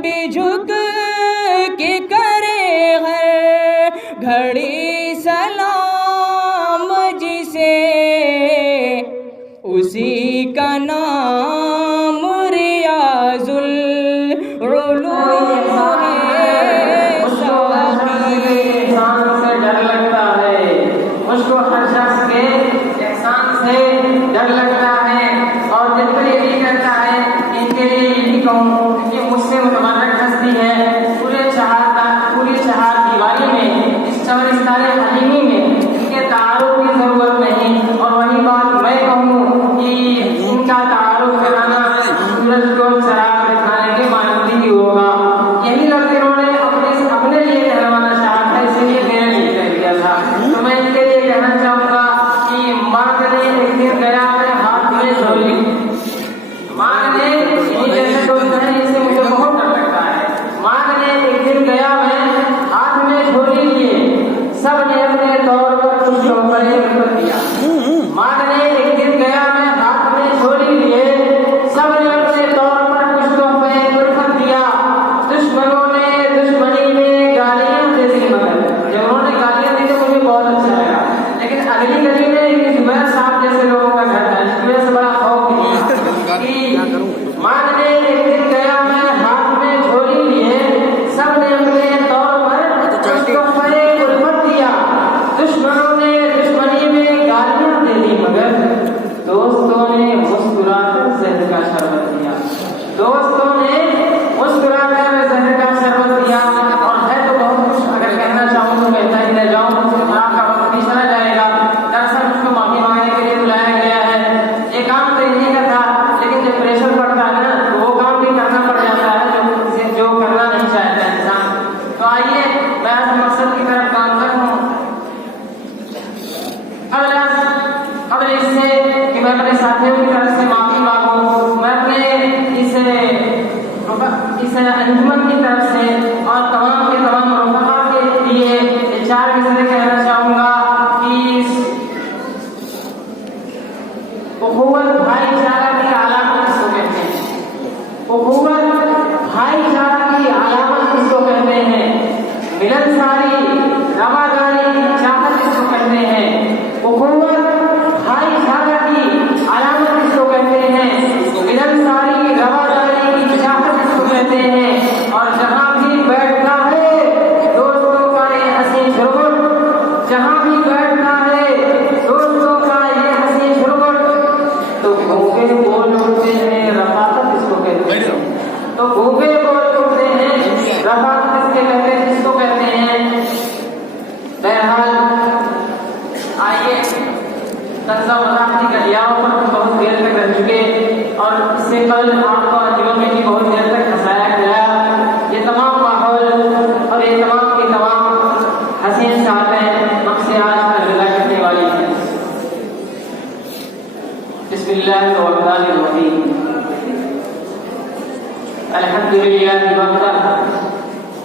भी झुक के करे हर घड़ी सलाम जिसे, उसी का नाम रियाजुल उलूम है। इंसान से डर लगता है, मुझको हर शख्स के एहसान से डर लगता है और दिल पर यही करता है इनके लिए यही कहूँ कि मुझसे मुतमर्रक हस्ती है। पूरी शहर दीवारी में, इस चौरिस्ताने हलीमी में इनके तारुफ की जरूरत नहीं। और वही बात मैं कहूँ कि इनका तारुफ कराना सूरज को शराब दिखाने के मानंदी ही होगा। यही लफ्ज़ इन्होंने अपने लिए कहलवाना चाहा था, इसलिए मेरे लिए कह दिया था। तो मैं इनके लिए कहना चाहूँगा कि माँ ने एक दिन गया अपने हाथ में झोली, माँ ने जैसे दोस्त है इससे मुझे बहुत डर लगता है। माँ ने एक दिन गया मैं हाथ में झोली लिए, सब ने अपने तौर पर कुछ होकर दिया। माँ ने एक दिन गया मैं हाथ में झोली लिए, सब ने अपने तौर पर कुछ तोहफे दिया। दुश्मनों ने दुश्मनी में गालियां दे दी, मगर जब उन्होंने गालियां दी तो मुझे बहुत अच्छा लगा। लेकिन अगली गली में जुबैर साहब जैसे लोगों का घर था, जिसकी वजह से बड़ा खौफ किया कि माँ ने एक दिन गया मैं हाथ में झोली लिए, सब ने अपने तौर पर कुछ तोहफे दिया। दुश्मनों ने दुश्मनी में गालियां दे दी, मगर दोस्तों ने मुस्कुराकर ज़हर का शरबत दिया। दोस्तों ने मुस्कुराकर ज़हर का शरबत दिया। और है तो बहुत कुछ, अगर कहना चाहूँ तो कहता ही रह जाऊँ, आपका वक्त भी चला जाएगा। दरअसल मुझको माफी मांगने के लिए बुलाया गया है। ये काम तो इन्हीं का था, लेकिन जब प्रेशर पड़ता है ना तो वो काम भी करना पड़ जाता है जो करना नहीं चाहता इंसान। तो आइए मैं आज मकसद की तरफ गामजन हूँ। अब इससे कि मैं अपने साथियों की तरफ से माफी मांगूं, मैं अपने इस अंजुमन की तरफ से और तमाम के तमाम रुफ़क़ा के लिए ये चार मिसरे कहना चाहूँगा कि उख़ुवत भाईचारा की अलामत किसको कहते हैं? उख़ुवत भाईचारा की अलामत किसको कहते हैं? मिलनसारी रवादारी चाहत किसको कहते हैं? उख़ुवत भाईचारा की अलामत किसको कहते हैं? मिलनसारी रवादारी की चाहत किसको कहते हैं? और जहाँ भी बैठता है दोस्तों का ये हंसी झुरमुट, जहाँ भी बैठता है दोस्तों का ये हंसी झुरमुट, तो भूखे बोल उठते हैं रफ़ाक़त किसको कहते हैं? तो भूखे बोल उठते हैं रफ़ाक़त किसको कहते हैं? बहरहाल आइए तंज़ा मज़ाक की गलियाओं पर बहुत देर तक रह चुके और इससे कल आपको अंजुमन में भी बहुत देर तक हंसाया गया। ये तमाम माहौल और ये तमाम की तमाम हसीन साहबें हमसे आज अलविदा करने वाली हैं। बिस्मिल्लाहिर्रहमानिर्रहीम। अल्हम्दुलिल्लाहि वहदह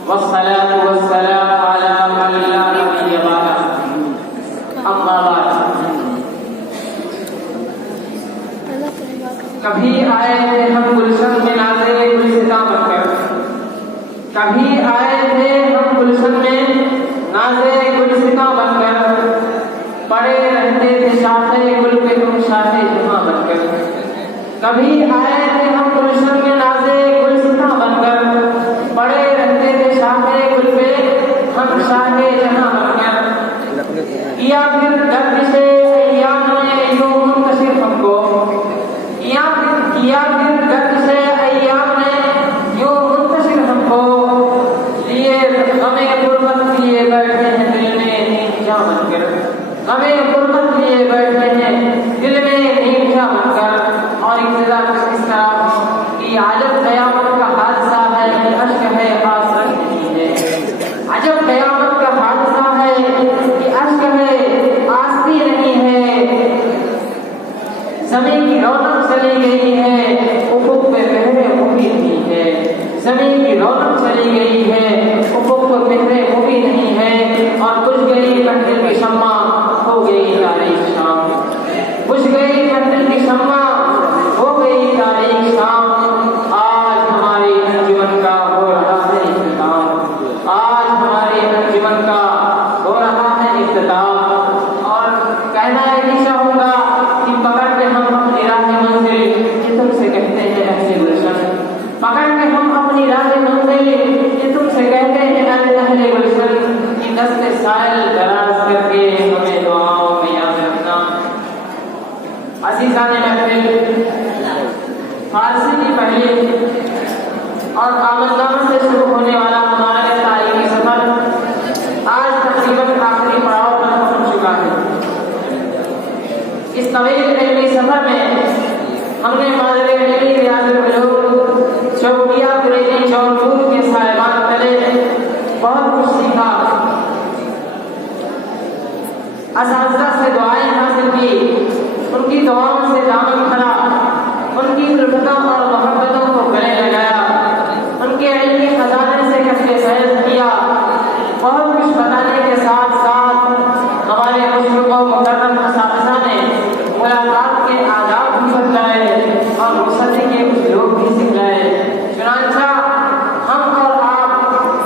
वस्सलातु वस्सलामु अला मन ला नबिय्य बअदह। अम्मा बाद। कभी आए थे हम गुलशन में नाज़े गुलसिता बनकर, कभी आए थे हम गुलशन में नाज़े गुलसिता बनकर, पड़े रहते थे शाखे गुल पे तुम शाखे जहां बनकर। कभी आए थे हम गुलशन में नाज़े गुलसिता बनकर, पड़े रहते थे शाखे गुल पे हम शाखे जहां बनकर। किया फिर गर्दिशे अय्याम ने यूं मुंतशिर हमको, किया फिर गर्दिशे अय्याम ने यूं मुंतशिर हमको। लिए हमें गुर्बत लिए बैठे हैं दिल में नींद जा बनकर, हमें गुर्बत लिए बैठे हैं दिल में नींद जा बनकर। और इब्तिदा इस तरह कि अजब क़यामत का हादसा है कि अश्क है आसरत नहीं है। अजब क़यामत का हादसा है कि अश्क है आस्ती नहीं है। ज़मीन की रौनक चली गई है, उफ़ुक़ पे पहरे मुबी नहीं है। ज़मीन की रौनक चली गई है, उफ़ुक़ पे पहरे मुबी नहीं है। और बुझ गई मंजिल की शम्मा, हो गई तारीख़ शाम। बुझ गई मंजिल की शम्मा, हो गई तारीख़ शाम। आज हमारी अंजुमन का कि हम अपनी राह मंजिल ये तुमसे कहते हैं अहले गुलशन की दस्ते साइल दराज करके हमें दुआओं में याद रखना। अज़ीज़ान महफिल, फारसी की पहली और आमदनामा से शुरू होने वाला हमारा तारीखी सफर आज तकरीबन आखिरी पड़ाव पर पहुंच चुका है। इस तवील इल्मी सफर में हमने मादरे इल्मी रियाजुल उलूम चौकिया कुरैशी चौरपूर के साहिबान तले बहुत कुछ सीखा, असातिज़ा से दुआएं हासिल की, उनकी दुआओं से दामन भरा, उनकी उल्फतों और मोहब्बतों को गले लगाया, उनके इल्मी खजाने से कसके फैज़ किया। बहुत कुछ बताने के साथ साथ हमारे मुश्किलों मुकर्रम असातिज़ा ने मुलाकात के आदाब भी बतलाए और मुसल्ली के कुछ लोग भी सिखलाए। चुनांचा हम और आप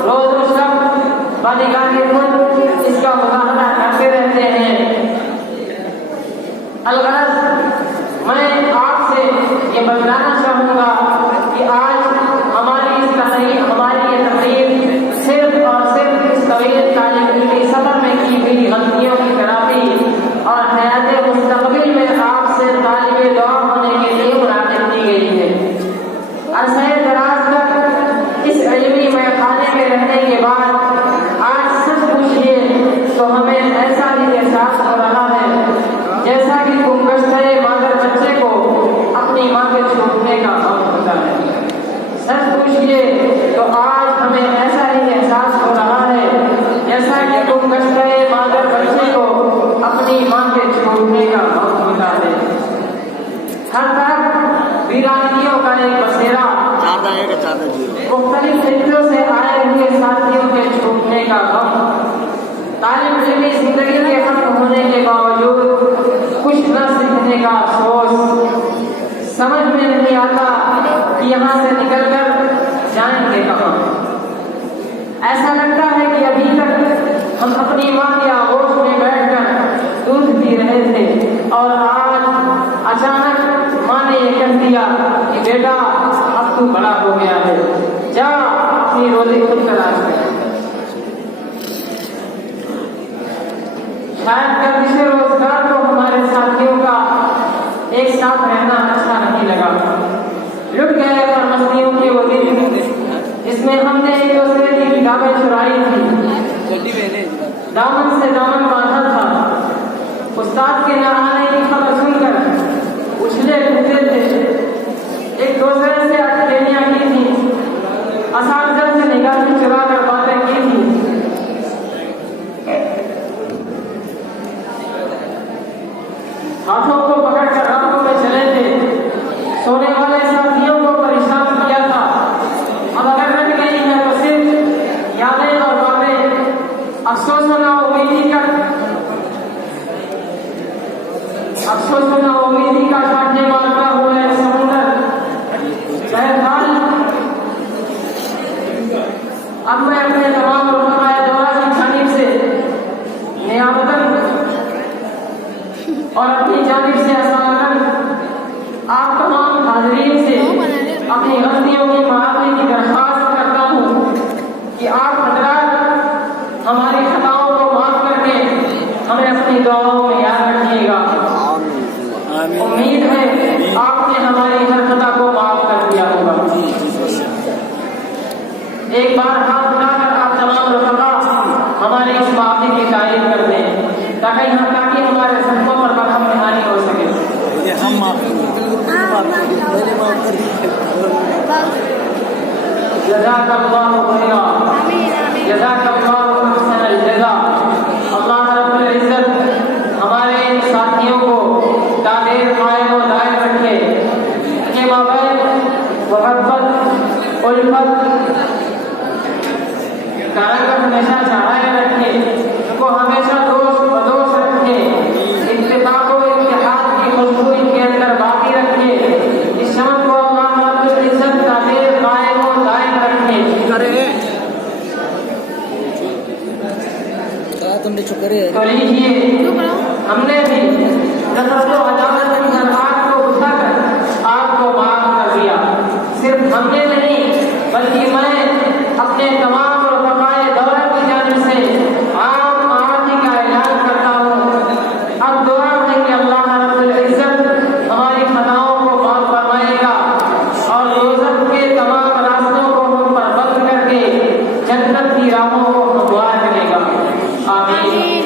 रोज शब बानिगाहे खुद इसका मुज़ाहरा करते रहते हैं। अलगरज़ मैं आपसे ये बतलाना चाहूँगा कि आज हमारी इस तकरीर, हमारी ये तकरीर सिर्फ और सिर्फ इस तवील तालीम इल्मी सफर में की हुई गलतियों की तराफी और हयात मुस्तक़बिल में आपसे तालिबे दुआ होने के लिए मुनाक़िद की गई है। अरसे दराज तक इस इल्मी महखाने में रहने के बाद आज सच पूछिए तो हमें ऐसा ही एहसास हो रहा है जैसा कि गुमगश्ते मादर बच्चे को अपनी माँ के छूटने का गम होता है। सच पूछिए तो आज हमें ऐसा ही एहसास हो रहा है जैसा कि गुमगश्ते मादर बच्चे को अपनी माँ के छूटने का गम होता है। हर तरफ वीरानियों का एक बसेरा, मुख्तलिफ हिस्सों से आए हुए साथियों के छूटने का गम, तालिब इल्मी जिंदगी के खत्म होने के बावजूद कुछ न सीखने का अफसोस, समझ में नहीं आता कि यहाँ से निकलकर जाएंगे कहाँ। ऐसा लगता है कि अभी तक हम अपनी माँ के आगोश में बैठकर दूध पी रहे थे और आज अचानक माँ ने ये कह दिया कि बेटा अब तू बड़ा हो गया है, जा अपनी रोज़ी खुद तलाश कर। शायद गर्दिश रोजगार को हमारे साथियों का एक साथ रहना अच्छा नहीं लगा। लुट गए और मस्तियों के वो दिन इसमें हमने एक दूसरे की किताबें चुराई थी, दामन से दामन बांधा था, उस्ताद के न आने की खबर सुनकर उछले कूदे थे, एक दूसरे से अटकेलियां की थी, असातिज़ा से निगाहें चुरा कर बातें की थी। हाथों को पकड़कर रातों में चले थे, सोने वाले साथियों को परेशान किया था। अब अगर रह गई है तो सिर्फ यादें और बातें, अफसोस ना उम्मीदी का काटने मारता हुआ समुंदर बहरहाल। अब मैं अपने तमाम रुफ़क़ाए दौरा की जानिब से नियाबतन और अपनी जानिब से असानन आप तमाम हाज़रीन से अपनी गलतियों की माफ़ी की दरख्वास्त करता हूँ कि आप हज़रात हमारी खताओं को माफ़ करके हमें अपनी दुआओं में याद रखिएगा। उम्मीद है आपने हमारी हर खता को माफ़ कर दिया होगा। एक बार हाथ उठाकर आप तमाम रुफ़क़ा हमारी इस माफ़ी की तारीफ करते हैं ताकि हमारे सबकों पर मरहम नहानी हो सके। जज़ाकल्लाहु खैरा, जज़ाकल्लाहु अहसनल जज़ा। अल्लाह रब्बुल इज़्ज़त हमारे इन साथियों को दादेर कायम व दायम रखे, के माबैन मोहब्बत उल्फत का रंग हमेशा चढ़ाए रखे, उनको हमेशा दोस्त बदोस रखे, इत्तेफाक व इत्तेहाद की खुशबू इनके अंदर बाकी रखे। इस चमन को अल्लाह रब्बुल इज़्ज़त दादेर कायम व दायम रखे। तुमने चुप करे तो लीजिए हमने भी कसरत व अदालत की दरबार को उठाकर आपको माफ कर दिया। सिर्फ हमने नहीं की राहों को हमवार करेगा। आमीन।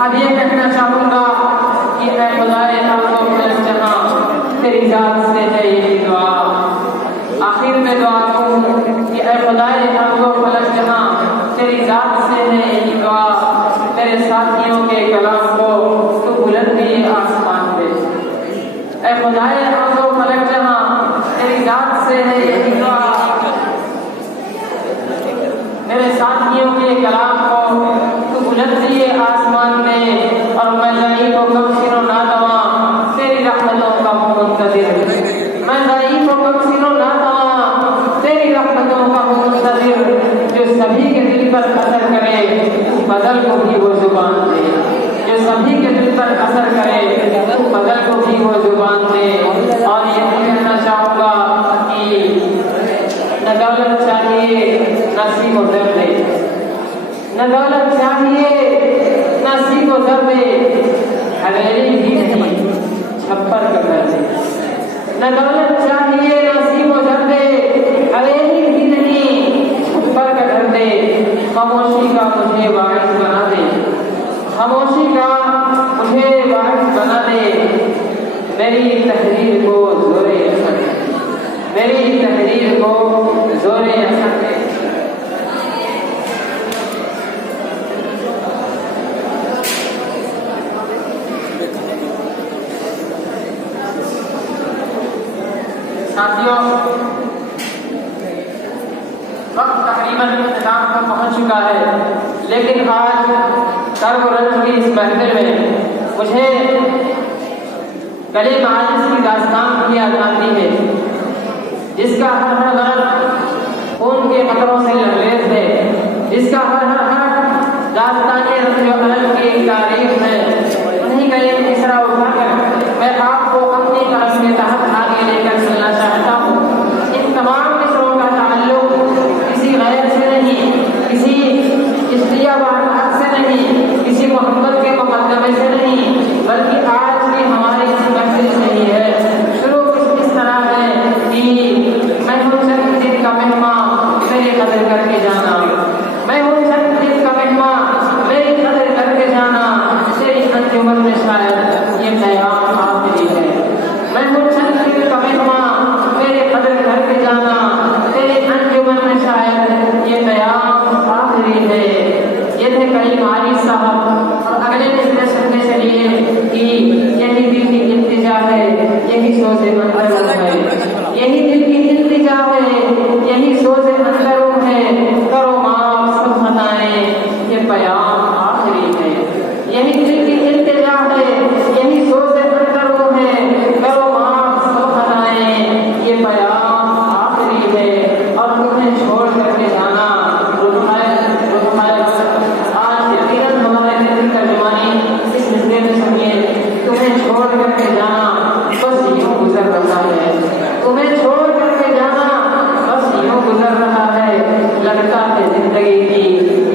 अब ये कहना चाहूँगा कि ऐ खुदाए जहाँ तेरी जात से है ये दुआ। आखिर में दुआ दूँ कि ऐ खुदाए जहाँ तेरी जात से है ये दुआ। तेरे साथियों के कलाम को तू बुलंदी आसमान पे। ऐ खुदाए जहाँ तेरी जात से है ये दुआ। मेरे साथियों के कलाम को तू बुलंदी आसमान में, और मैं ज़ईफ़ व कमसिन व नादवा तेरी रहमतों का मुंतज़िर। मैं ज़ईफ़ व कमसिन व नादवा तेरी रहमतों का मुंतज़िर। जो सभी के दिल पर असर करे बदल को भी वो जुबान दे। जो सभी के दिल पर असर करे बदल को भी वो जुबान दे। और ये कहना चाहूँगा कि न दौलत चाहिए न सीखो दर्द दे। न दौलत चाहिए न सीखो दर्द दे। हवेली भी नहीं छप्पर का कर दे। न दौलत चाहिए न सीखो दर्द दे। हवेली भी नहीं छप्पर का कर दे। खामोशी का मुझे वारिस बना दे। खामोशी का मुझे वारिस बना दे। मेरी तहरीर को जोरे असर दे। मेरी तहरीर को जोरे असर दे। साथियों, वक्त तकरीबन इख्तिताम पर पहुंच चुका है, लेकिन आज कर्ब रंज की इस महफिल में मुझे गली महाजिस की दास्तान की याद आती है, जिसका हर हर दर्द खून के कतरों से लबरेज है, जिसका हर हर हर दास्तानी रंज की तारीफ है। उन्हीं का एक मिसरा उठाकर मैं आपको अपनी कलम के तहत आगे लेकर चलना चाहता हूँ। इन तमाम मिसरों का ताल्लुक किसी गैर से नहीं, किसी इश्तिया वारहत से नहीं, किसी मोहब्बत के मुकद्दमे से नहीं, बल्कि आज की हमारी इस महफिल से ही है। शुरू इस तरह है कि मैं हूँ चंद दिन का मेहमान मेरी कदर करके जाना। मैं हूँ चंद दिन का मेहमान मेरी कदर करके जाना। तेरी अंजुमन में शायद ये पैगाम आखिरी है। मैं हूँ चंद दिन का मेहमान मेरी कदर करके जाना। तेरी अंजुमन में शायद ये पैगाम आखिरी है। ये थे करीम आली साहब, और अगले मिसरे सुनने चलिए कि यही दिल की इल्तिजा है, यही सोचे अंदरों है। यही दिल की इल्तिजा है, यही सोचे अंदरों है। करो माफ सब खताएं, ये पैगाम आखिरी है। यही दिल की इल्तिजा है, यही सोचे अंदरों है। करो माफ सब खताएं, ये पैगाम आखिरी है। और तुम्हें छोड़ करके जाना आज यकीनन हमारे दिल की तर्जुमानी इस मिसरे में सुनिए। तुम्हें छोड़ करके जाना बस यूं गुजर रहा है। तुम्हें छोड़ करके जाना बस यूं गुजर रहा है। लगता है जिंदगी की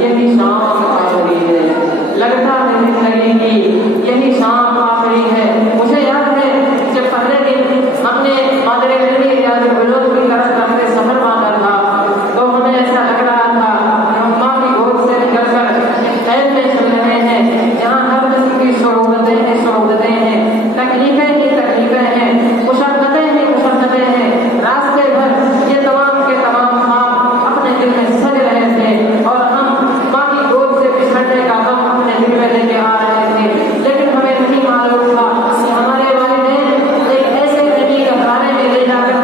यही शाम आखिरी है। लगता है जिंदगी की यही शाम आखिरी है। मुझे याद है जब पहले दिन हमने मादरे की तरफ अपने सफर मांगा था, तो हमें ऐसा लग रहा था कि हम माँ की गोद से निकलकर एक कैद में चल रहे हैं, जहाँ हर किस्म की शोहरतें हैं, तकलीफें ही तकलीफें हैं, मुशक्कतें ही मुशक्कतें हैं। रास्ते भर ये तमाम के तमाम ख्वाब अपने दिल में सज रहे थे, और हम माँ की गोद से बिछड़ने का गम अपने दिल में लेके आ रहे थे। लेकिन हमें नहीं मालूम था कि हमारे वालिदैन एक ऐसे नदी के घराने में ले जाकर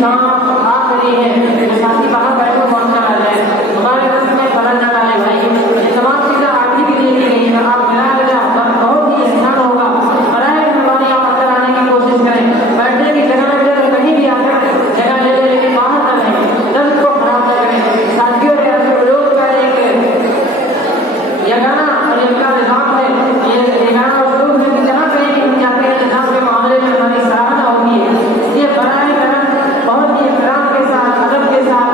काम आखिरी है। साथी बाहर बैठो पहुंचना आ जाए, हमारे रस्ते में फलन न आए भाई। ये तमाम चीजें आप ही के लिए की गई है। आप मिला बहुत ही आसान होगा। बराए मेहरबानी आप अंदर आने की कोशिश करें। बैठने की जगह में कहीं भी आकर जगह ले लेने के बाहर न रहें, नफ्स को खराब न करें। साथियों लोग का एक यगाना और इनका निजाम है, ये यगाना उस्लूब है कि जहाँ कहीं भी हम जाते हैं निजाम के मामले में हमारी सराहना होती है। इसलिए बराए करम बहुत ही इकराम के साथ, अदब के साथ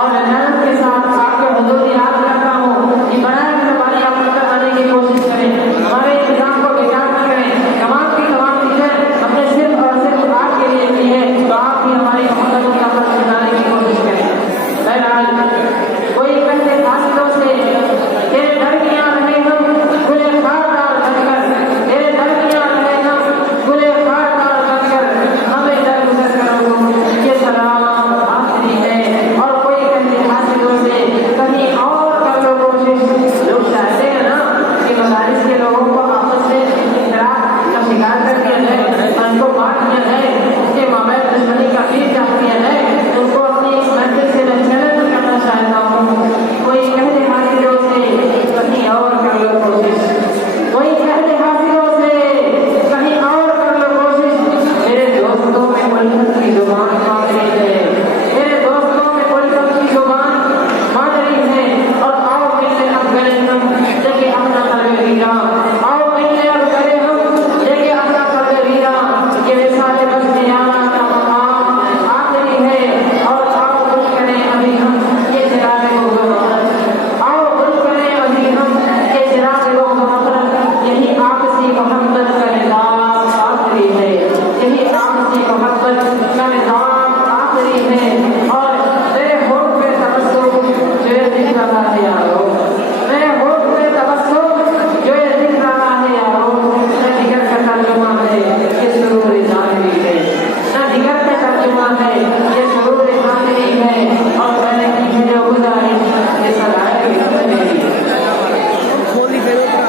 और मेहनत के साथ आपके हुजूर याद करता हूँ कि बराए मेहरबानी आप अंदर आने की कोशिश करें। हमारे इंतजाम को बेकार न करें। तमाम की तमाम चीजें हमने सिर्फ और सिर्फ आपके लिए की है, तो आप भी हमारी मोहब्बत की आपस में लाने की कोशिश करें। बहरहाल कोई कहते हासिलों से तेरे डर किया रहे हम गुले खारदार बनकर, तेरे डर किया रहे हम गुले खारदार बनकर, हमें डर गुजर करो ये सलाम आखिरी है। और कोई कहते हासिलों से कहीं और कर लो कोशिश। लोग चाहते हैं ना कि मदारिस के लोगों को आपस में इख्तिलाफ का शिकार कर दिया जाए, उनको बांट दिया जाए, उसके मामले दुश्मनी का बीज डाल दिया जाए, उनको अपनी इस महफिल से मैं चैलेंज करना चाहता हूँ। कोई कहते हासिलों से कहीं और कर लो कोशिश, कोई कहते हासिलों से कहीं और कर लो कोशिश। मेरे दोस्तों में मुल्क की जुबान मांग रही है, मेरे दोस्तों में मुल्क की जुबान मांग रही है। और आओ मिलने अब गए हम देखे अपना कल्बे वीरा, आओ मिलने अब गए हम देखे अपना कल्बे वीरा। ये सारे बस नियाना का मकाम आखिरी है। और आओ कुछ करें अभी हम ये चिराग को गवाह, आओ कुछ करें अभी हम ये चिराग को गवाह। यही आपसी मोहब्बत का निज़ाम आखिरी है, यही आपसी मोहब्बत का निज़ाम आखिरी है। और मेरे होठ पे तबस्सुम जो ये दिख रहा है यारो, मेरे होठ पे तबस्सुम जो ये दिख रहा है यारो, न जिगर का तर्जुमा है ये सुरूर ज़ाहिरी है, न जिगर का तर्जुमा है ये सुरूर ज़ाहिरी है। और मैंने की है जो गुज़ारिश ये सलाए मेरी,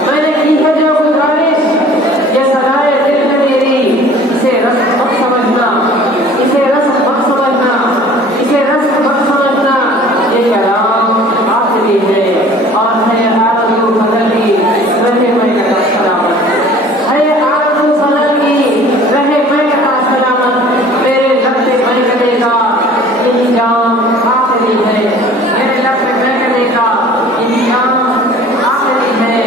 मैंने की है जो गुज़ारिश ये सलाए दिल में मेरी। इसे रस्म मत समझना, इसे रस्म मत समझना, इसे रस्म मत समझना। ये कलाम आखिरी है और है आरज़ू फज़ल की रहे मैं का सलामत, है आरज़ू फज़ल की रहे मैं का सलामत। मेरे लब पे मैं करेगा यही जाम आखिरी है, मेरे लब पे मैं करेगा यही जाम आखिरी है।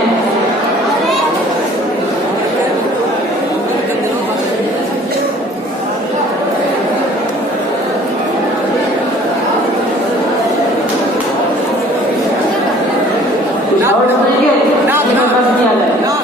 कुछ और सुनेंगे? बस किया जाए।